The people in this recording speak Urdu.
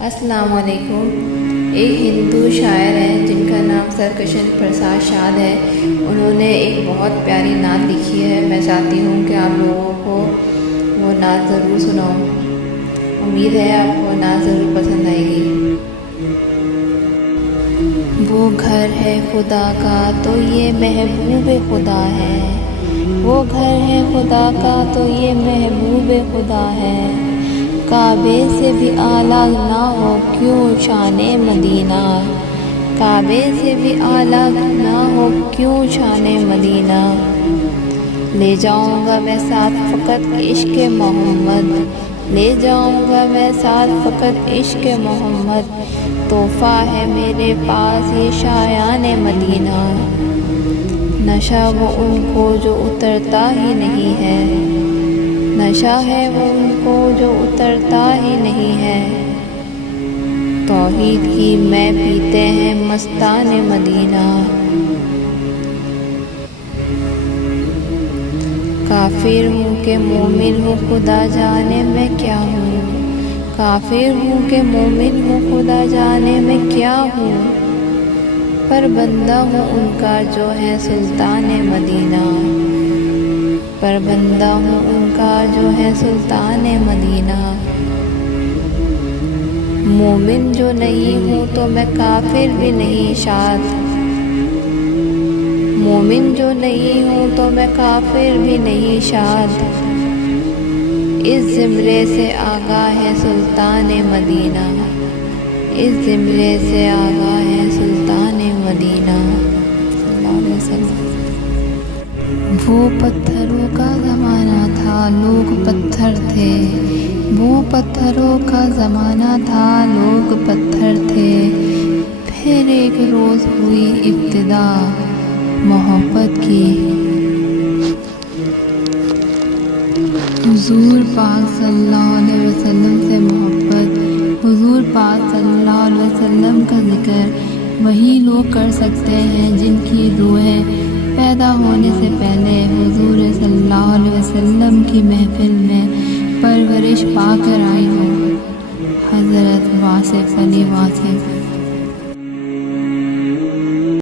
السلام علیکم۔ ایک ہندو شاعر ہیں جن کا نام سر کرشن پرساد شاد ہے۔ انہوں نے ایک بہت پیاری نعت لکھی ہے۔ میں چاہتی ہوں کہ آپ لوگوں کو وہ نعت ضرور سناؤں۔ امید ہے آپ کو نعت ضرور پسند آئے گی۔ وہ گھر ہے خدا کا تو یہ محبوب خدا ہے، وہ گھر ہے خدا کا تو یہ محبوب خدا ہے۔ کعبے سے بھی اعلیٰ نہ ہو کیوں شان مدینہ، کعبے سے بھی اعلیٰ نہ ہو کیوں شان مدینہ۔ لے جاؤں گا میں ساتھ فقط عشق محمد، لے جاؤں گا میں ساتھ فقط عشق محمد۔ تحفہ ہے میرے پاس یہ شایان مدینہ، نشہ وہ ان کو جو اترتا ہی نہیں ہے، نشہ ہے وہ ان کو جو اترتا ہی نہیں ہے۔ توحید کی میں پیتے ہیں مستان مدینہ۔ کافر ہوں کہ مومن ہوں خدا جانے میں کیا ہوں، کافر ہوں کہ مومن ہوں خدا جانے میں کیا ہوں۔ پر بندہ ہوں ان کا جو ہے سلطان مدینہ، پر بندہ ہوں ان کا جو ہے سلطان مدینہ۔ مومن جو نہیں ہوں تو میں کافر بھی نہیں شاد، مومن جو نہیں ہوں تو میں کافر بھی نہیں شاد۔ اس زمرے سے آگاہ ہے سلطان مدینہ، اس زمرے سے آگاہ ہے سلطان مدینہ صلی اللہ علیہ وسلم۔ وہ پتھروں کا زمانہ تھا لوگ پتھر تھے، وہ پتھروں کا زمانہ تھا لوگ پتھر تھے۔ پھر ایک روز ہوئی ابتدا محبت کی، حضور پاک صلی اللہ علیہ وسلم سے محبت، حضور پاک صلی اللہ علیہ وسلم کا ذکر وہی لوگ کر سکتے ہیں جن کی روحیں پیدا ہونے سے پہلے حضور صلی اللہ علیہ وسلم کی محفل میں پرورش پا کر آئی ہو۔ حضرت واصف علی واصف۔